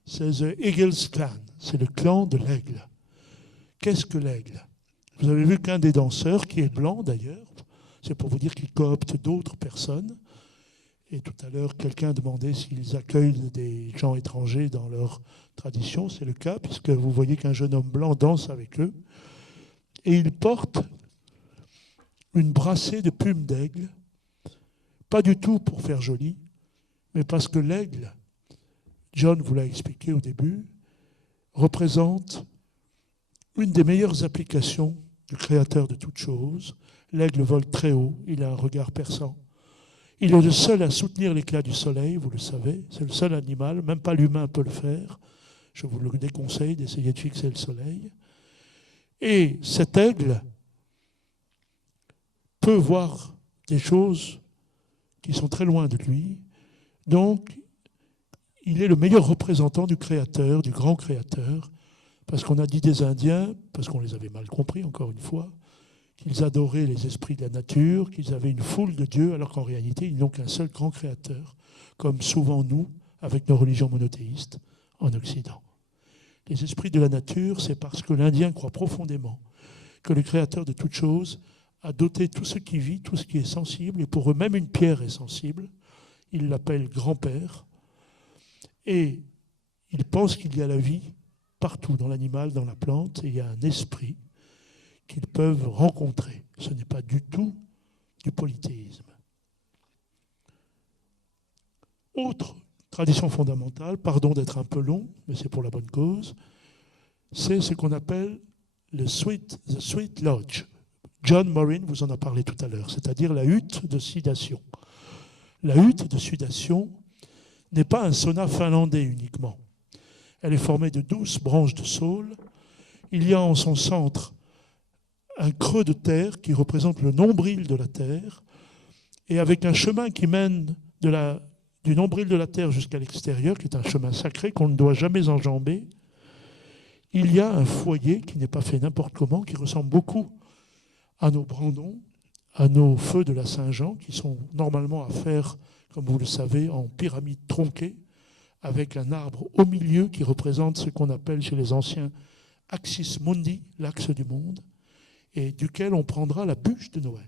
c'est The Eagle's Clan, c'est le clan de l'aigle. Qu'est-ce que l'aigle ? Vous avez vu qu'un des danseurs, qui est blanc d'ailleurs, c'est pour vous dire qu'il coopte d'autres personnes. Et tout à l'heure, quelqu'un demandait s'ils accueillent des gens étrangers dans leur tradition. C'est le cas, puisque vous voyez qu'un jeune homme blanc danse avec eux. Et il porte une brassée de plumes d'aigle, pas du tout pour faire joli, mais parce que l'aigle, John vous l'a expliqué au début, représente une des meilleures applications du Créateur de toutes choses. L'aigle vole très haut, il a un regard perçant. Il est le seul à soutenir l'éclat du soleil, vous le savez, c'est le seul animal, même pas l'humain peut le faire. Je vous le déconseille d'essayer de fixer le soleil. Et cet aigle peut voir des choses qui sont très loin de lui. Donc, il est le meilleur représentant du Créateur, du grand Créateur, parce qu'on a dit des Indiens, parce qu'on les avait mal compris, encore une fois, qu'ils adoraient les esprits de la nature, qu'ils avaient une foule de dieux, alors qu'en réalité, ils n'ont qu'un seul grand Créateur, comme souvent nous, avec nos religions monothéistes en Occident. Les esprits de la nature, c'est parce que l'Indien croit profondément que le Créateur de toutes choses a doté tout ce qui vit, tout ce qui est sensible, et pour eux, même une pierre est sensible. Ils l'appellent grand-père. Et ils pensent qu'il y a la vie partout, dans l'animal, dans la plante, et il y a un esprit qu'ils peuvent rencontrer. Ce n'est pas du tout du polythéisme. Autre tradition fondamentale, pardon d'être un peu long, mais c'est pour la bonne cause, c'est ce qu'on appelle the Sweet Lodge. John Morin vous en a parlé tout à l'heure, c'est-à-dire la hutte de sudation. La hutte de sudation n'est pas un sauna finlandais uniquement. Elle est formée de 12 branches de saule. Il y a en son centre un creux de terre qui représente le nombril de la terre, et avec un chemin qui mène du nombril de la terre jusqu'à l'extérieur, qui est un chemin sacré qu'on ne doit jamais enjamber, il y a un foyer qui n'est pas fait n'importe comment, qui ressemble beaucoup à nos brandons, à nos feux de la Saint-Jean, qui sont normalement à faire, comme vous le savez, en pyramide tronquée, avec un arbre au milieu qui représente ce qu'on appelle chez les anciens Axis Mundi, l'axe du monde, et duquel on prendra la bûche de Noël.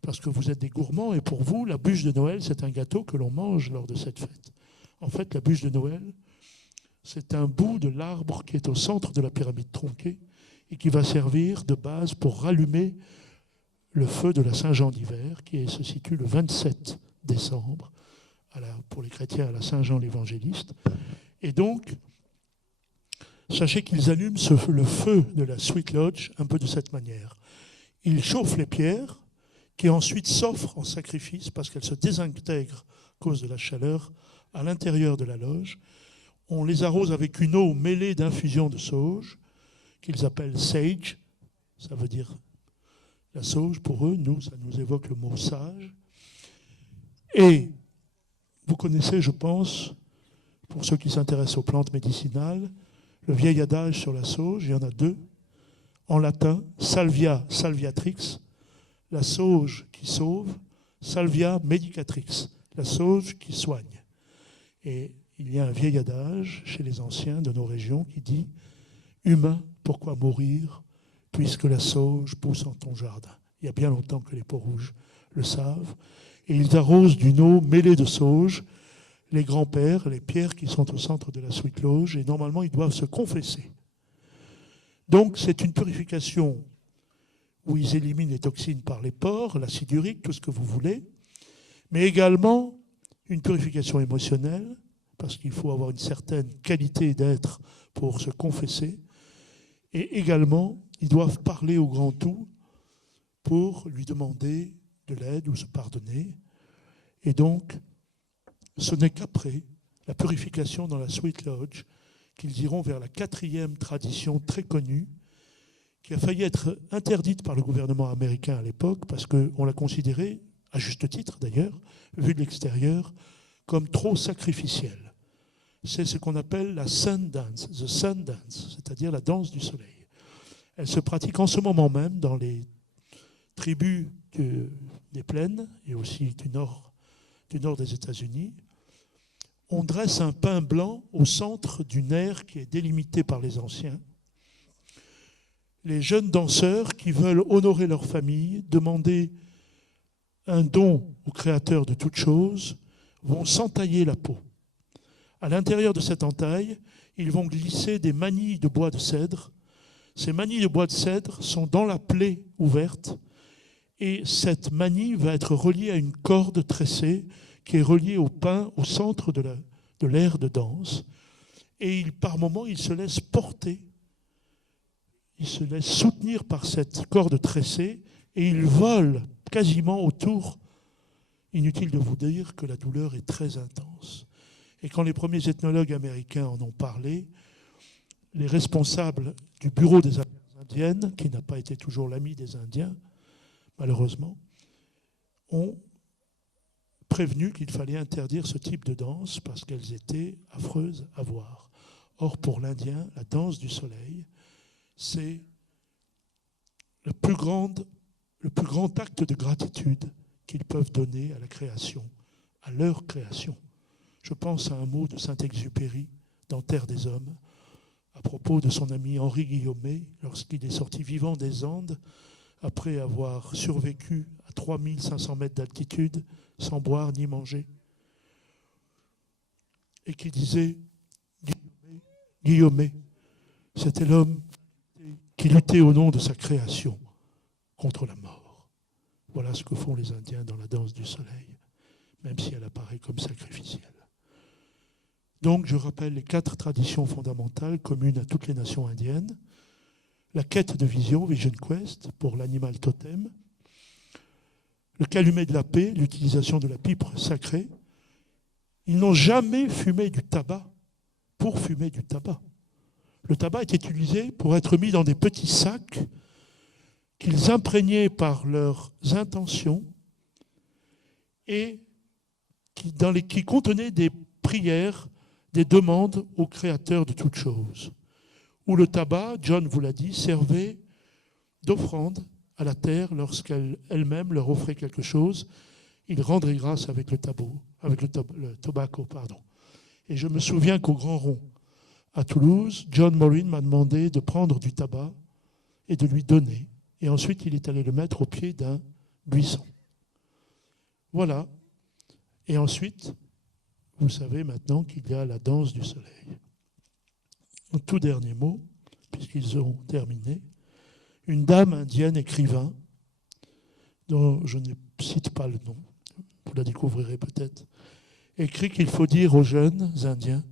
Parce que vous êtes des gourmands, et pour vous, la bûche de Noël, c'est un gâteau que l'on mange lors de cette fête. En fait, la bûche de Noël, c'est un bout de l'arbre qui est au centre de la pyramide tronquée et qui va servir de base pour rallumer le feu de la Saint-Jean d'hiver, qui se situe le 27 décembre, pour les chrétiens, à la Saint-Jean l'évangéliste. Et donc, sachez qu'ils allument le feu de la Sweet Lodge un peu de cette manière. Ils chauffent les pierres, qui ensuite s'offrent en sacrifice parce qu'elles se désintègrent à cause de la chaleur à l'intérieur de la loge. On les arrose avec une eau mêlée d'infusion de sauge, qu'ils appellent sage, ça veut dire la sauge pour eux, nous, ça nous évoque le mot sage. Et vous connaissez, je pense, pour ceux qui s'intéressent aux plantes médicinales, le vieil adage sur la sauge, il y en a deux, en latin, salvia salviatrix, la sauge qui sauve, salvia medicatrix, la sauge qui soigne. Et il y a un vieil adage chez les anciens de nos régions qui dit « Humain, pourquoi mourir puisque la sauge pousse en ton jardin ?» Il y a bien longtemps que les Peaux-Rouges le savent. Et ils arrosent d'une eau mêlée de sauge les grands-pères, les pierres qui sont au centre de la Sweet Lodge, et normalement ils doivent se confesser. Donc c'est une purification où ils éliminent les toxines par les pores, l'acide urique, tout ce que vous voulez, mais également une purification émotionnelle, parce qu'il faut avoir une certaine qualité d'être pour se confesser, et également ils doivent parler au grand tout pour lui demander de l'aide ou se pardonner. Et donc, ce n'est qu'après la purification dans la Sweet Lodge qu'ils iront vers la 4e tradition très connue, qui a failli être interdite par le gouvernement américain à l'époque, parce qu'on l'a considérée, à juste titre d'ailleurs, vu de l'extérieur, comme trop sacrificielle. C'est ce qu'on appelle la Sun Dance, the Sun Dance, c'est-à-dire la danse du soleil. Elle se pratique en ce moment même dans les tribus des plaines et aussi du nord des États-Unis. On dresse un pain blanc au centre d'une aire qui est délimitée par les anciens. Les jeunes danseurs qui veulent honorer leur famille, demander un don au Créateur de toutes choses, vont s'entailler la peau. À l'intérieur de cette entaille, ils vont glisser des manilles de bois de cèdre. Ces manilles de bois de cèdre sont dans la plaie ouverte, et cette manille va être reliée à une corde tressée qui est reliée au pain au centre de l'aire de danse. Et par moments, ils se laissent porter, ils se laissent soutenir par cette corde tressée et ils volent quasiment autour. Inutile de vous dire que la douleur est très intense. Et quand les premiers ethnologues américains en ont parlé, les responsables du Bureau des Affaires indiennes, qui n'a pas été toujours l'ami des Indiens, malheureusement, ont prévenu qu'il fallait interdire ce type de danse parce qu'elles étaient affreuses à voir. Or, pour l'Indien, la danse du soleil, c'est le plus grand acte de gratitude qu'ils peuvent donner à la création, à leur création. Je pense à un mot de Saint-Exupéry dans Terre des Hommes, à propos de son ami Henri Guillaumet, lorsqu'il est sorti vivant des Andes, après avoir survécu à 3500 mètres d'altitude, sans boire ni manger, et qui disait, Guillaumet, c'était l'homme qui luttait au nom de sa création contre la mort. Voilà ce que font les Indiens dans la danse du soleil, même si elle apparaît comme sacrificielle. Donc, je rappelle les 4 traditions fondamentales communes à toutes les nations indiennes. La quête de vision, Vision Quest, pour l'animal totem. Le calumet de la paix, l'utilisation de la pipe sacrée. Ils n'ont jamais fumé du tabac pour fumer du tabac. Le tabac est utilisé pour être mis dans des petits sacs qu'ils imprégnaient par leurs intentions et qui contenaient des prières, des demandes au Créateur de toutes choses. Où le tabac, John vous l'a dit, servait d'offrande à la terre lorsqu'elle elle-même leur offrait quelque chose. Ils rendraient grâce avec le tobacco. Et je me souviens qu'au Grand Rond, à Toulouse, John Morin m'a demandé de prendre du tabac et de lui donner. Et ensuite, il est allé le mettre au pied d'un buisson. Voilà. Et ensuite, vous savez maintenant qu'il y a la danse du soleil. Un tout dernier mot, puisqu'ils ont terminé. Une dame indienne écrivain, dont je ne cite pas le nom, vous la découvrirez peut-être, écrit qu'il faut dire aux jeunes Indiens,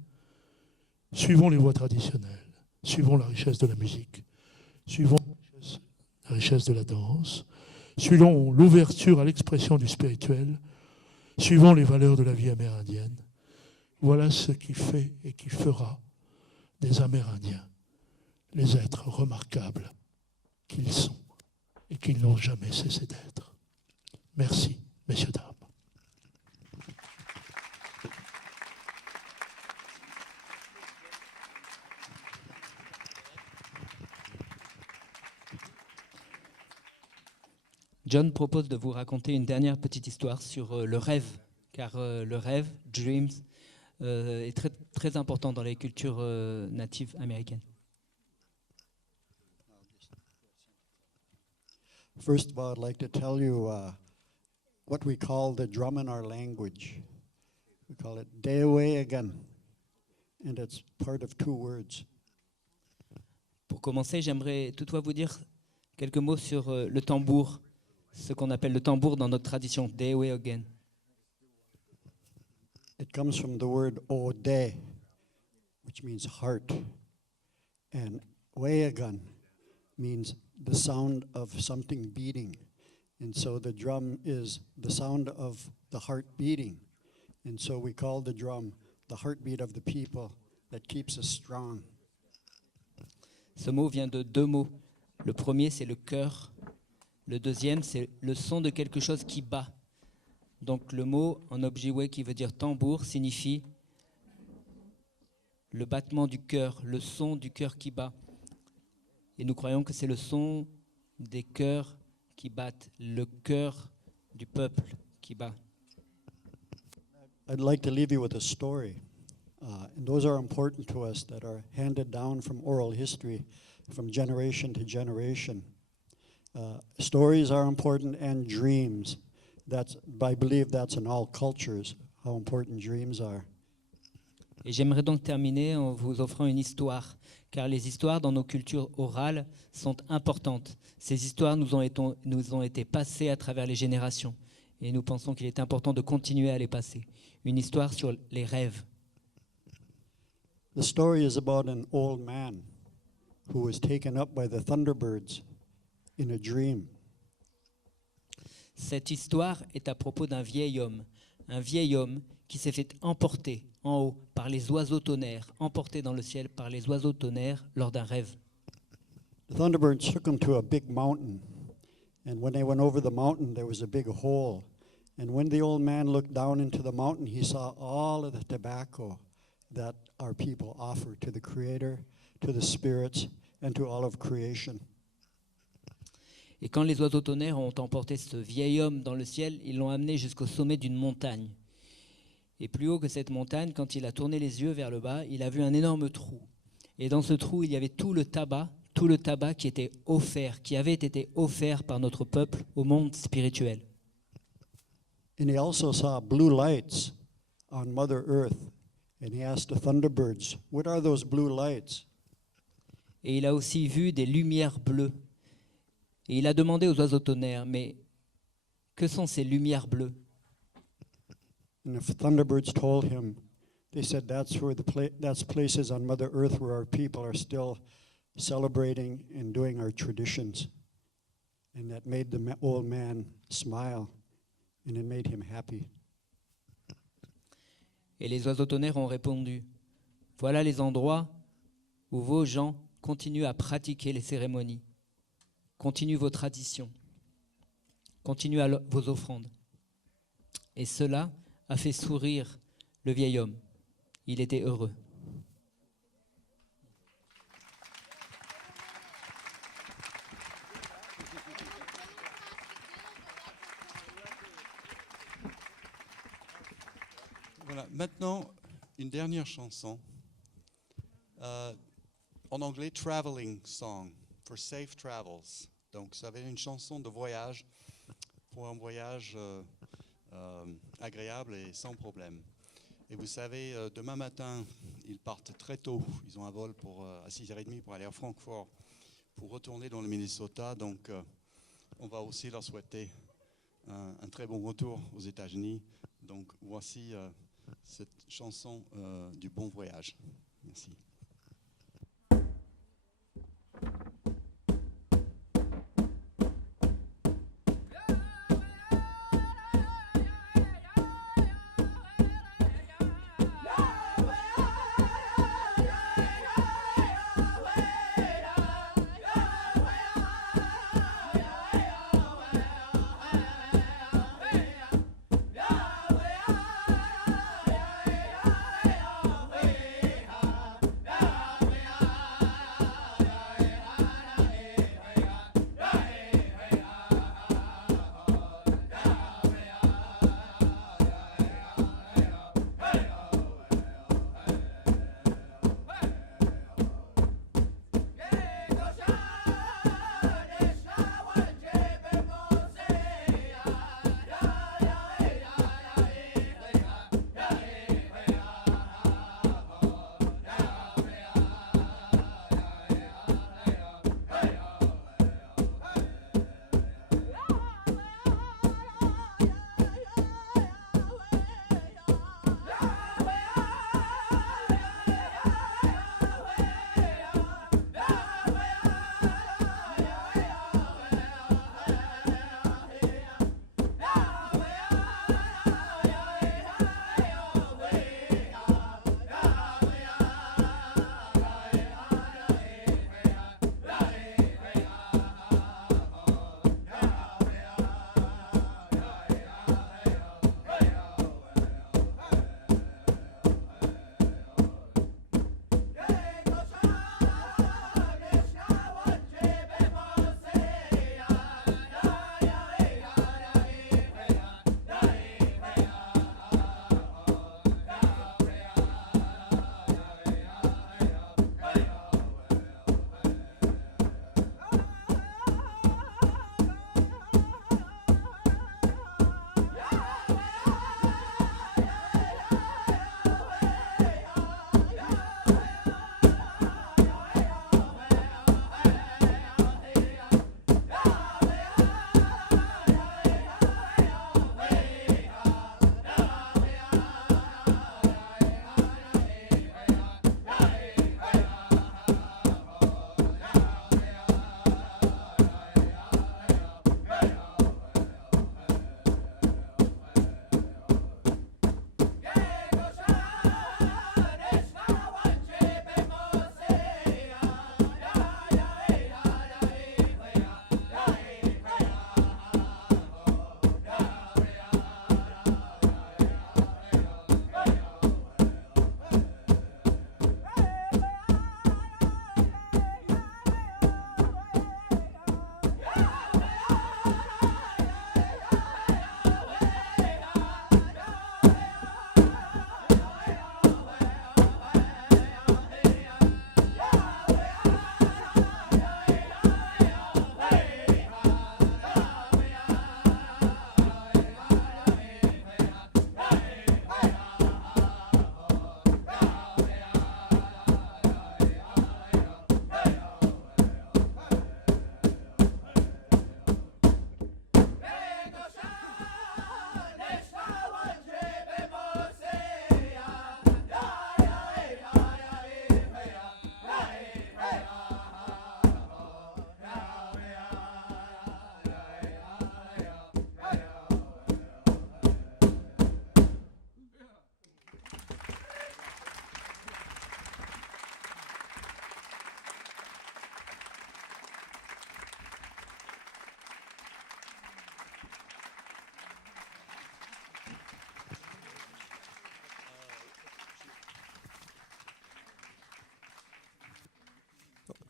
suivons les voies traditionnelles, suivons la richesse de la musique, suivons la richesse de la danse, suivons l'ouverture à l'expression du spirituel, suivons les valeurs de la vie amérindienne. Voilà ce qui fait et qui fera des Amérindiens les êtres remarquables qu'ils sont et qu'ils n'ont jamais cessé d'être. Merci, messieurs, dames. John propose de vous raconter une dernière petite histoire sur le rêve, car le rêve, dreams, est très, très important dans les cultures natives américaines. First of all, I'd like to tell you what we call the drum in our language. We call it Dewe again, and it's part of 2 words. Pour commencer, j'aimerais toutefois vous dire quelques mots sur le tambour, ce qu'on appelle le tambour dans notre tradition, Dewe again. It comes from the word Ode, which means heart, and Weagan means the sound of something beating. And so the drum is the sound of the heart beating. And so we call the drum the heartbeat of the people that keeps us strong. Ce mot vient de 2 mots. Le premier, c'est le cœur. Le deuxième, c'est le son de quelque chose qui bat. Donc le mot en Ojibwe qui veut dire tambour signifie le battement du cœur, le son du cœur qui bat. Et nous croyons que c'est le son des cœurs qui battent, le cœur du peuple qui bat. I'd like to leave you with a story. And those are important to us that are handed down from oral history from generation to generation. Stories are important and dreams. I believe that's in all cultures, how important dreams are. Et j'aimerais donc terminer en vous offrant une histoire, car les histoires dans nos cultures orales sont importantes. Ces histoires nous ont été passées à travers les générations, et nous pensons qu'il est important de continuer à les passer. Une histoire sur les rêves. The story is about an old man who was taken up by the thunderbirds in a dream. Cette histoire est à propos d'un vieil homme qui s'est fait emporter en haut par les oiseaux tonnerres, emporté dans le ciel par les oiseaux tonnerres lors d'un rêve. The thunderbirds took him to a big mountain, and when they went over the mountain, there was a big hole, And when the old man looked down into the mountain, he saw all of the tobacco that our people offer to the Creator, to the spirits, and to all of creation. Et quand les oiseaux tonnerres ont emporté ce vieil homme dans le ciel, ils l'ont amené jusqu'au sommet d'une montagne. Et plus haut que cette montagne, quand il a tourné les yeux vers le bas, il a vu un énorme trou. Et dans ce trou, il y avait tout le tabac qui était offert, qui avait été offert par notre peuple au monde spirituel. And he also saw blue lights on Mother Earth. And he asked the thunderbirds, "What are those blue lights?" Et il a aussi vu des lumières bleues. Et il a demandé aux oiseaux tonnerres, mais que sont ces lumières bleues? And the thunderbirds told him, they said that's places on Mother Earth where our people are still celebrating and doing our traditions. And that made the old man smile, and it made him happy. Et les oiseaux tonnerres ont répondu, voilà les endroits où vos gens continuent à pratiquer les cérémonies, continuent vos traditions, continuent vos offrandes. Et cela a fait sourire le vieil homme. Il était heureux. Voilà, maintenant, une dernière chanson. En anglais, Traveling Song, for Safe Travels. Donc, ça va être une chanson de voyage, pour un voyage agréable et sans problème. Et vous savez, demain matin, ils partent très tôt. Ils ont un vol à 6h30 pour aller à Francfort, pour retourner dans le Minnesota. Donc, on va aussi leur souhaiter un très bon retour aux États-Unis. Donc, voici cette chanson du bon voyage. Merci. Yeah.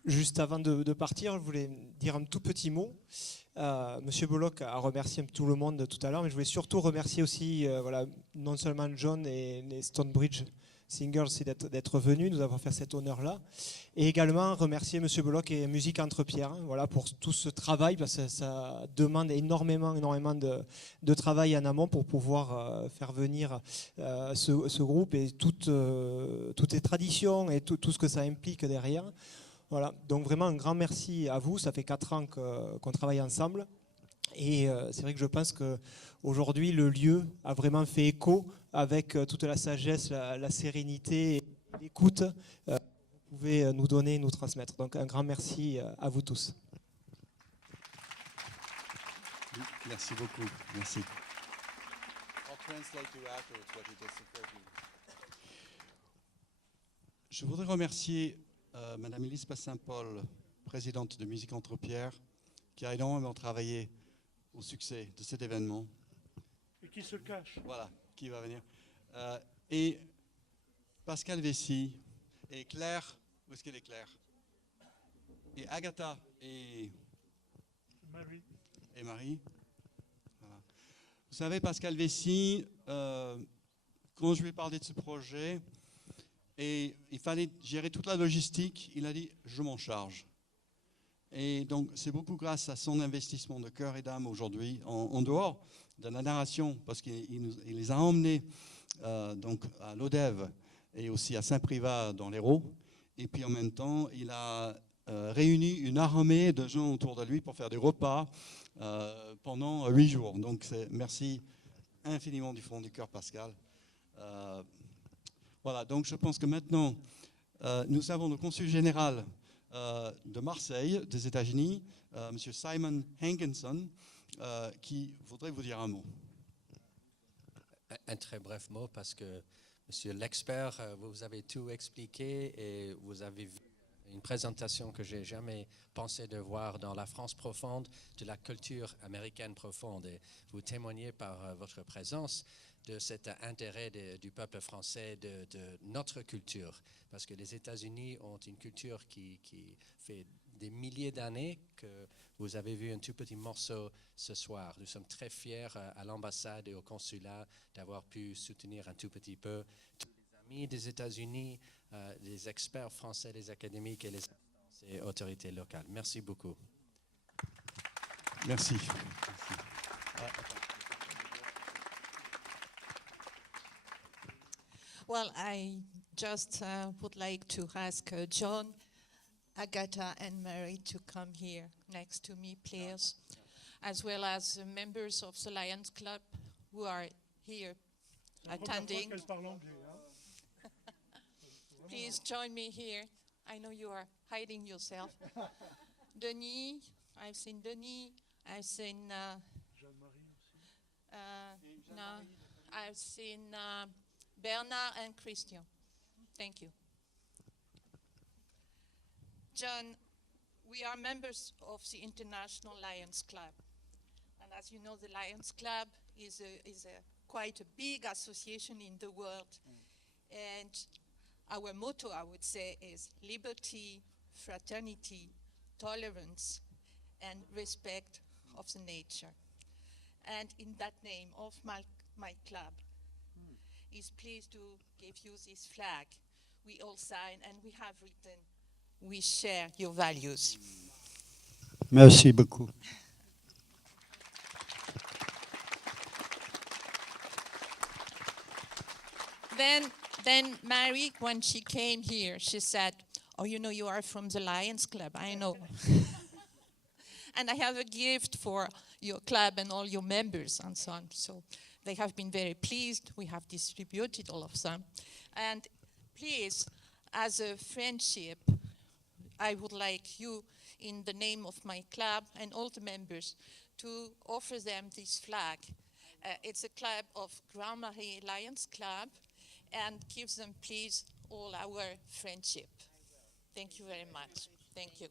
Juste avant de partir, je voulais dire un tout petit mot. Monsieur Bullock a remercié tout le monde tout à l'heure, mais je voulais surtout remercier aussi voilà, non seulement John et les Stonebridge Singers d'être venus, nous avons fait cet honneur-là, et également remercier Monsieur Bullock et Musique Entre Pierres, voilà, pour tout ce travail, parce que ça demande énormément de travail en amont pour pouvoir faire venir ce groupe et toutes les traditions et tout ce que ça implique derrière. Voilà, donc vraiment un grand merci à vous. Ça fait 4 ans qu'on travaille ensemble. Et c'est vrai que je pense qu'aujourd'hui, le lieu a vraiment fait écho avec toute la sagesse, la sérénité et l'écoute que vous pouvez nous donner et nous transmettre. Donc un grand merci à vous tous. Merci beaucoup. Merci. I'll translate you afterwards what you just referred to. Je voudrais remercier Madame Elisabeth Saint-Paul, présidente de Musique Entre Pierres, qui a énormément travaillé au succès de cet événement. Et qui se cache. Voilà, qui va venir. Et Pascal Vessy et Claire, où est-ce qu'elle est Claire? Et Agatha et Marie. Voilà. Vous savez, Pascal Vessy, quand je lui ai parlé de ce projet, et il fallait gérer toute la logistique, il a dit « je m'en charge ». Et donc, c'est beaucoup grâce à son investissement de cœur et d'âme aujourd'hui, en dehors de la narration, parce qu'il les a emmenés donc à l'ODEV et aussi à Saint-Privat dans l'Hérault. Et puis en même temps, il a réuni une armée de gens autour de lui pour faire des repas pendant 8 jours. Donc, merci infiniment du fond du cœur, Pascal. Voilà, donc je pense que maintenant, nous avons le consul général de Marseille, des États-Unis, M. Simon Hankinson, qui voudrait vous dire un mot. Un très bref mot, parce que, monsieur l'expert, vous avez tout expliqué et vous avez vu une présentation que je n'ai jamais pensé de voir dans la France profonde, de la culture américaine profonde. Et vous témoignez par votre présence de cet intérêt du peuple français, de notre culture. Parce que les États-Unis ont une culture qui fait des milliers d'années, que vous avez vu un tout petit morceau ce soir. Nous sommes très fiers à l'ambassade et au consulat d'avoir pu soutenir un tout petit peu tous les amis des États-Unis, les experts français, les académiques et les instances et autorités locales. Merci beaucoup. Merci. Well, I just would like to ask John, Agatha, and Mary to come here next to me, please, as well as members of the Lions Club who are here attending. Please join me here. I know you are hiding yourself. Denis, I've seen Denis. I've seen I've seen Bernard and Christian. Thank you. John, we are members of the International Lions Club. And as you know, the Lions Club is quite a big association in the world. And our motto, I would say, is liberty, fraternity, tolerance, and respect of the nature. And in that name of my club, is pleased to give you this flag. We all sign and we have written, we share your values. Merci beaucoup. Then Mary, when she came here, she said, oh, you know, you are from the Lions Club, I know. And I have a gift for your club and all your members and so on. So they have been very pleased. We have distributed all of them. And please, as a friendship, I would like you, in the name of my club and all the members, to offer them this flag. It's a club of Grand Marais Lions Club, and give them, please, all our friendship. Thank you very much. Thank you.